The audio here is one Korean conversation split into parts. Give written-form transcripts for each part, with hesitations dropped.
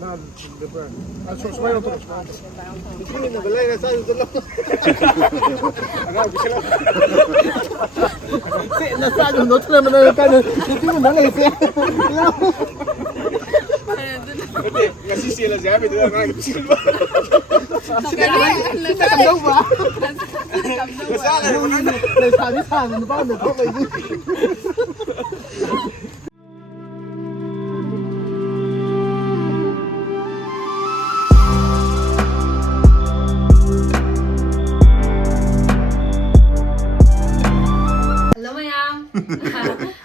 나 después. Sumayo todo. Tiene que verla esa de todo. Acá bichela. Sí, no sabe, no tenemos nada que hacer. Tiene nada que hacer. Ngasih sila siya, pwede na nga bichela. Nagkamdaw ba? Nasala naman na. Nagsabi-sabi na ba? Nagkamdaw ba?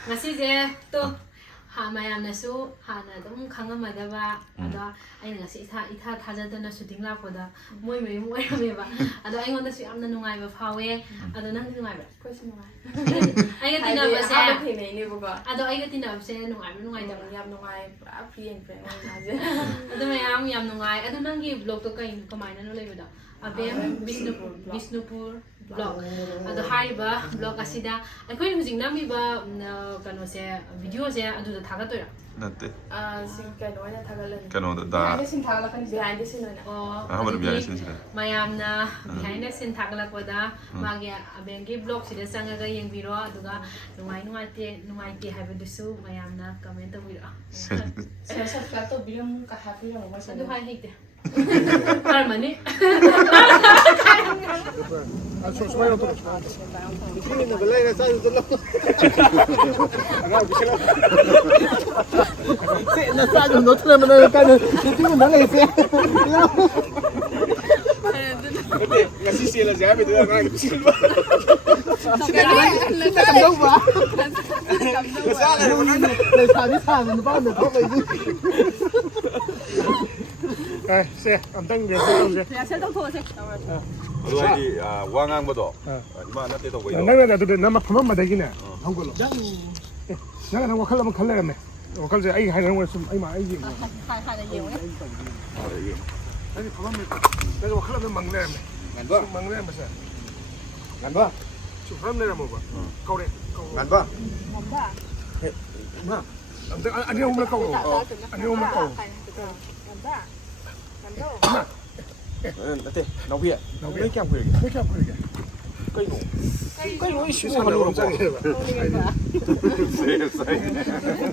Ngasize to mayam nasu hana dum khangamadaba ada aina ngasi itha thajadana shooting lakpoda moi oirameba ada aingonda su yamna nungai ba phawe ada nang nungai ba koisi nungai aiga tinaba se theinai bugo ada aiga tinaba se nungai da yam nungai pura free and fair naje ada mayam yam nungai ada nangi blog to kai kamaina no lebeda abem Bisnupur blog ado haiba blog asida akhoi hujing namiba kano se video se adu da thaga toira natte sing kano na thagalan kano da sing thagala kan behind the scene na hamar behind the scene mayamna behind the scene thagala koda magi abengi blog sida sangaga yengbiro aduga numai te haiba dusu mayamna comment tawira subscribe to bilam ka happy ram ma adu hai hite Harmony. Sumayo todo. Tiene que verla esa de todo. Acá bichela. Sí, no sabe, no tenemos nada que hacer. Tiene nada que hacer. Ngasih sila siya, pwede na nga bichela. Nagkamdaw ba? Nasala naman na. Nagsabi-sabi na ba? Nagkamdaw ba? 세, 암당 내세요. 셀동 토세 어디 왕왕보도 이마 나때도 보이도 나가 나도 나마 파만마 되기네. 한 걸로. 내가 나 wakhal라면 칼라면. wakhal제 아이 하는 거 좀, 아이마 아이지. 하나 예오네 아니 파만마. 내가 wakhal라면 막내면. 간봐. 막내면 사. 간봐. 좀 파만내라 먹어. 가오래. 간봐. 간봐 마. 아니 오늘 가오. 아니 오늘 가오. 간봐 나때 나비야 왜 이렇게 안 보여 이게 왜 이렇게 안 보이게? 거의 시선을 원장해 봐.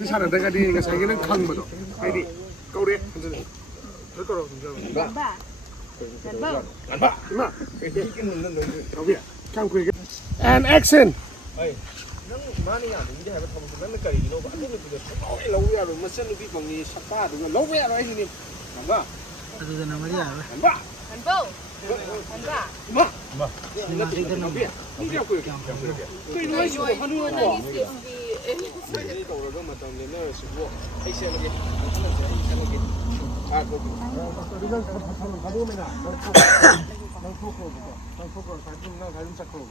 사는 내가 니가 자기는 강모도. 에디 가오래. 될 거라고 좀 간봐 간봐. 이마. 이게 넣는 가오야. 강구에게. And action. Hey, nang mani ya, ni hai ba thom nang na kari no ba adu ni de oi lo ya ro ma sen lu bi kong ni sapa du lo ya ro ai ni ba adu da na ma ya ba 간보 간봐 ma ni na ti na bi ni ya ko ya ko ni ai su ha nu ro ni ko ro ma tong ni na su bo ai se ma ge na se ai se ma ge a ko 이건 가도면아. 난 포코 가좀 잡고.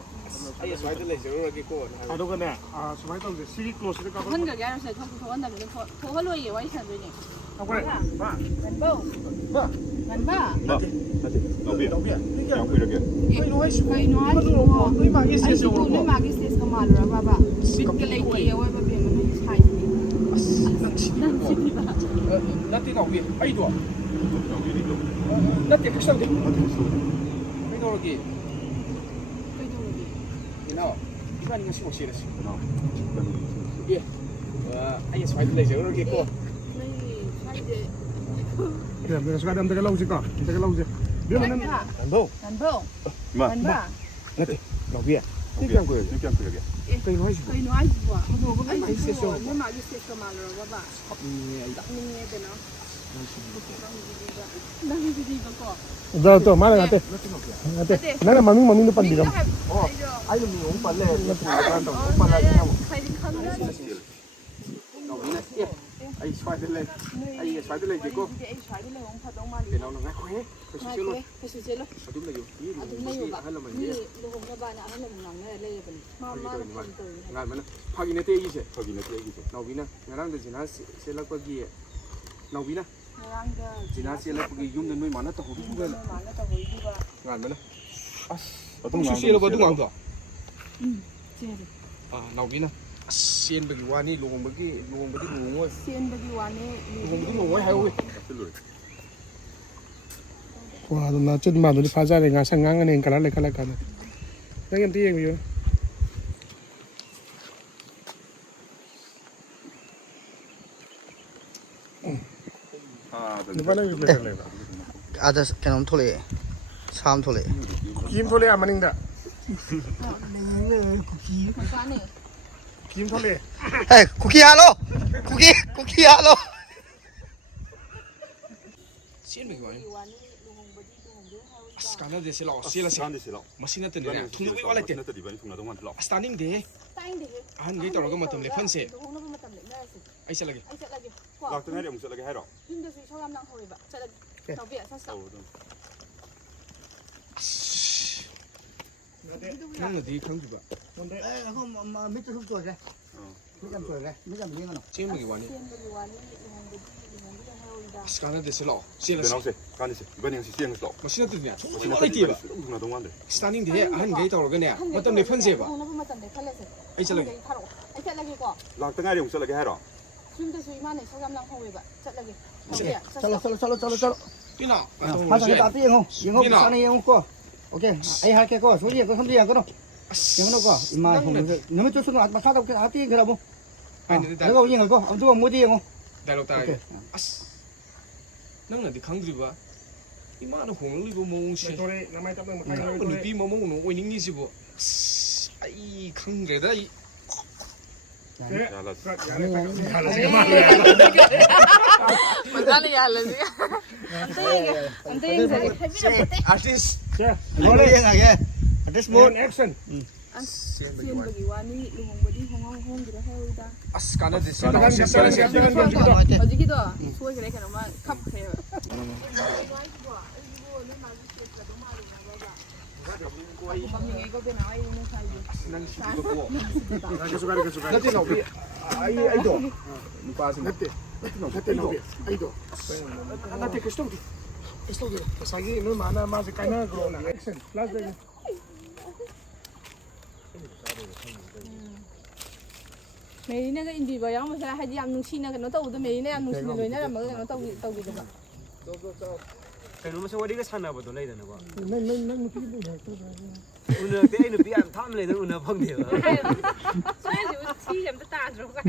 ai swai de le se ro ge ko na 가도가네. 아, 수마이 또 시리 클로스를 가고. 헌가 야로 세 토 토한다 면 토할로 예 와이 산도니 그래. 봐. 간보 봐. 간봐 나비야 이렇게 안 보여 이렇게 Kay no ay subo. Ay magi Ay ses subo yo. no magi ses ka malura baba. Sit ka lay ki away ba bin mo sai. na ti na bi ai do na ti ka sa de ai do ge ni na iba ni ngasi mo sira si ye ai swai de le se ro ge ko 그래, 내가 수가 되면 내가 나오지까. 내가 나오지. 그러면은 안도. 간보 이마 간봐. 나한테 나비야. 이렇게 안 거야. 이렇게 안 보여 이게 그래, 너 하시고. Kay no ay subo. Ay, Ay ses subo yo. no magi ses ka malura baba. Ni de no. Nang hindi ba ko? 너 말해 나한테. 나한테. 나는 마밍도 빨리가. ai lu mi ong pa le na ti ka to Oh, pa la ni mo kay din kan na. no ni na ye ai swai de le ai swai de le ge ko Ay swai de le ong pa dong ma ke no na ko he ko si lo Kay su jelo. adum le yo ni Adum ni na yo ba. ha lo ma Ni ye lu hong na ba na ano mo nang na le ba ni. Mama na kan to. ngan ma na phagi ne te yi se 거기 내 얘기 좀 no bi na ngarang de jina se la ko gi no bi na Nang da jina se la ko gi yum de noi ma na to ho bi ga la ma na ta hoy di ba. ngan ma na 어떤 su se lo ba du ngang do Che. no bi na sien ba gi wa ni lu hong ba gi lu hong ba di lu hong Sien ba di wa ni. lu hong ba di lu hong hai ho 와, 나 좀 많이 파자네. 가 상강은 행 갈래 갈래 가네. 내가 뒤에 이거. 이번에 이거 될래. 아다 그냥 톨레 삼 톨레 김 톨레 안 맞는다. Mukane. 김 톨레. 에 쿠키 하로 쿠키 하로 Xiên mình gọi Scanner de selo, selo selo. Machine te ne, thung no wala te. Standing de. Tang de. Han ge tawra ga matam le phan se. Dong na matam le na se. Ai sa lagi. Ai chat lagi. Lakta ngay mu lagi hero. Yun da su shogam nang hoy ba. Chat lagi. Tao bia sa sa. Nang na di khang ju ba. 에 그럼 밑에 숲 줘게 밑에 줘게 밑에 미는 거 Xiên mình gọi ni. Yen bagi wani dengan bagi hoy da. Scanner de selo, selo. Benang se, kan se. Iban yang si siang slow. Machine te ne, thung no wala te ba. Tuna dong ande. Standing de han ge tawra ga ne, matam le phan se ba. Dong na matam le khale se. Ai sa lagi. Ai chat lagi ko. Lakta ngay mu lagi hero. Yun da su imane shogam nang hoy ba. Chat lagi. Tao bia sa 잘라 sa. 잘라 Pina. 하자 다 뛰어 영어 산에 영어 거 오케이 아이 할게 거 소리 거 섬지 거 영어 거 이마 너무 좋으면 아마 사다 그 아띠 그러고 Ai ne da. 내가 오징어 거 아무도 못 이거 Dialogue ta. As. Nang na di khang ju ba. Ima na hong li bo mo se. 톨레 남아 있다 면 Nang 가요. nu pi mo mo no oining ni si bo. Ai khang re da i. Mukane ya la siya. Ante yung sa Artist. rolling 하게 this One more action. Yen bagi wani lumong badi hong gira hoy da. As kana de se. Jangan, jangan, jangan, jangan. Oji gitu. Suwe kira kana ma kap kaya. Pamingay ko pinaway mo sa iyo. Nang si ko po. 가져가. Dati no bi. Ai do. Ni pa sin. Nete. Nete no. Aido. Nete que estou. Estou. Pasagi no mana mas kana go na action. Plus de. Merina ga indi ba yang masa haji am nungsina ga no tau da merina am nungsina loina ga ma ga no tau gi da. Kailan mo sa wadi ka sana ba to lay na ba? Nang nuti mo. Una te ay nupi am tham lay na una phang de ba. Sai ju chi jam ta ro ka.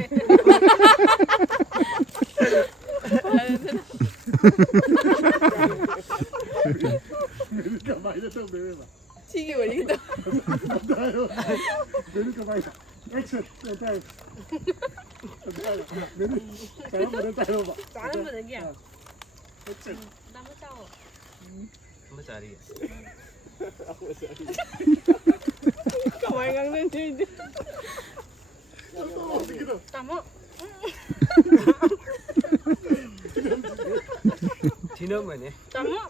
Chi gi wali da. Action. 잘하는 거 되게. 너무 짜워. Mo sari. Kamay gang na hindi. Tama. Tino man eh. Tama.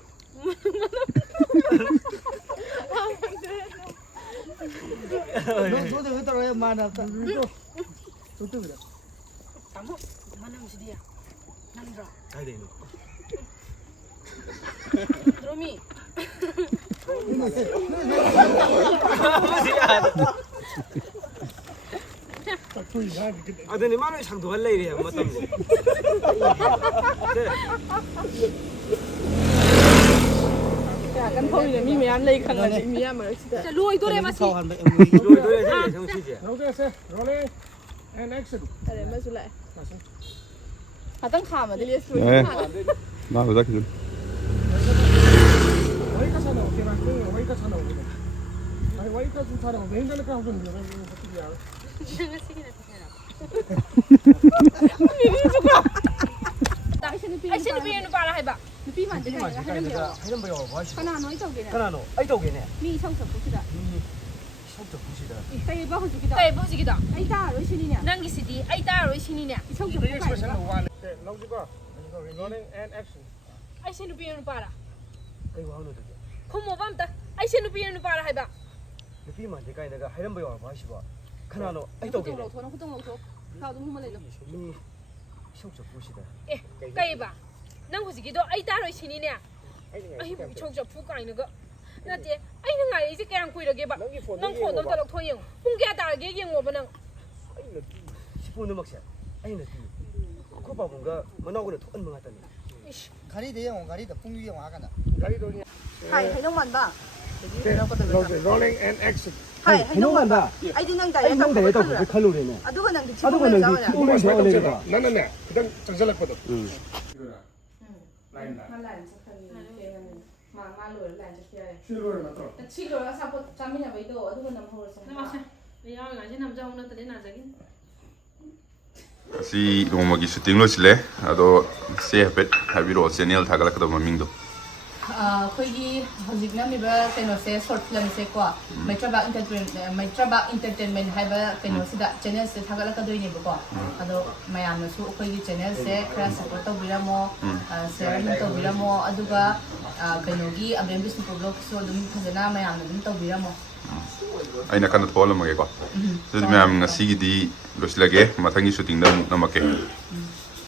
너도 그대로 만나 Tama. Mana mesti dia? Nandra. Ay de no. Romi. Ada ni mano isang dual lay de matam de. Ya kan thôi là mi mày ăn lấy khăn là mi ăn mà nó 자, 로이 노래 마시. 한 Do do de jang si je. Okay, rolling and action. Để mà xuống lại. À tăng khám mà đi lấy xuống. 나 왜 자꾸 와이카 사나 오케이 봐. 와이카 사나 오케이. 아니 와이카 좀 사나. 맨날 그 하고 있는 거 어떻게 알아? Ai xin biên nó para hay ba? Nó phim mà thế này là hay lắm nhiều. Hay lắm bayo ba. Cái nào nói tàu kia này. Kana no. Ai to ge ne. Mi xong sập cái đó. Shop to pushi da. Cái bao nhiêu cái đó. Tay 보지 기다. Ai ta rồi xin đi nè. Nang isidi ai ta ro isini nya. Xong sập cái expression này. one. Okay, 나오지가. Rolling and action. Ai xin biên nó para. Kai wa no de. Khomo bam ta. Ai xin biên nó para hay ba? Nupi man de kai daga hay lam bayo ba shi ba. Kana no. Ai to ge ne. Nó không tung lẩu thôi. Tao đúng không mà lấy được. Mi shop to pushi da. Eh, kai ba. Nang hoji gido ai ta ro isini nya. Ai bu chok chok fu kai na ga. Na je ai na ngai ise kayang kui rage ba. Nang phone dom ta lok thoi yeng. Pung kya ta ge yeng wo ba nang. Ai na 10분 음악 샷. Ai na ti. Ko ba 뭔가 manao ko na to an mga tani. 가리대 영어 가리대 풍류 영어 하가나. 가리도니. 하이 해동만 봐. rolling and action. 하이 해동만 다 아이디 낭다 아니 얘가 형도 얘도 칼로라. 칼로리네. 아두가 낭디 아두가 치고는 낭디 자오냐. 치고. 오면 더 내려가. 나는 그냥 정절했거든. 라인 나. 말라인 착하니 걔는 말로 라인 착해. 실로를 맞더라. 치료가 사고 잠이나 봐도 아두가 남 호르서. 나와서 야 가지 남자 오늘 또 나자긴 ꯁꯤ ꯅꯣꯡꯃꯒꯤ ꯁꯨꯇꯤꯡ ꯂꯣꯏꯁꯤꯜꯂꯦ ꯑꯗꯣ ꯁꯤ ꯍꯥꯏꯐꯦꯠ ꯍꯥꯏꯕꯤꯔꯛꯑꯣ ꯆꯦꯅꯦꯜ ꯊꯥꯒꯠꯂꯛꯀꯗꯕ ꯃꯃꯤꯡꯗꯣ ꯑꯩꯈꯣꯏꯒꯤ ꯍꯧꯖꯤꯛ ꯅꯝꯃꯤꯕ ꯀꯩꯅꯣꯁꯦ ꯁꯣꯔꯠ ꯐꯤꯂꯝꯁꯦꯀꯣ ꯃꯩꯇ꯭ꯔꯕꯥꯛ ꯏꯟꯇꯔꯇꯦꯟꯃꯦꯟ ꯍꯥꯏꯕ ꯀꯩꯅꯣꯁꯤꯗ ꯆꯦꯅꯦꯜꯁꯦ ꯊꯥꯒꯠꯂꯛꯀꯗꯣꯏꯅꯦꯕꯀꯣ ꯑꯗꯣ ꯃꯌꯥꯝꯅꯁꯨ ꯑꯩꯈꯣꯏꯒꯤ ꯆꯦꯅꯦꯜꯁꯦ ꯈꯔ ꯁꯞꯄꯣꯔꯠ ꯇꯧꯕꯤꯔꯝꯃꯣ ꯁꯤꯌꯔ ꯑꯗꯨꯝ ꯇꯧꯕꯤꯔꯝꯃꯣ ꯑꯗꯨꯒ ꯀꯩꯅꯣꯒꯤ ꯑꯕꯦꯝ ꯕꯤꯁꯅꯨꯄꯨꯔ ꯕ꯭ꯂꯣꯒꯁꯨ ꯑꯗꯨꯝ ꯐꯖꯅ ꯃꯌꯥꯝꯅ ꯑꯗꯨꯝ ꯇꯧꯕꯤꯔꯝꯃꯣ ꯑꯩꯅ ꯀꯟꯅ ꯊꯣꯛꯍꯜꯂꯝꯃꯒꯦꯀꯣ ꯑꯗꯨꯗꯤ ꯃꯌꯥꯝ ꯉꯁꯤꯒꯤꯗꯤ ꯂꯣꯏꯁꯤꯜꯂꯒꯦ ꯃꯊꯪꯒꯤ ꯁꯨꯇꯤꯡꯗ ꯑꯃꯨꯛ ꯅꯝꯃꯛꯀꯦ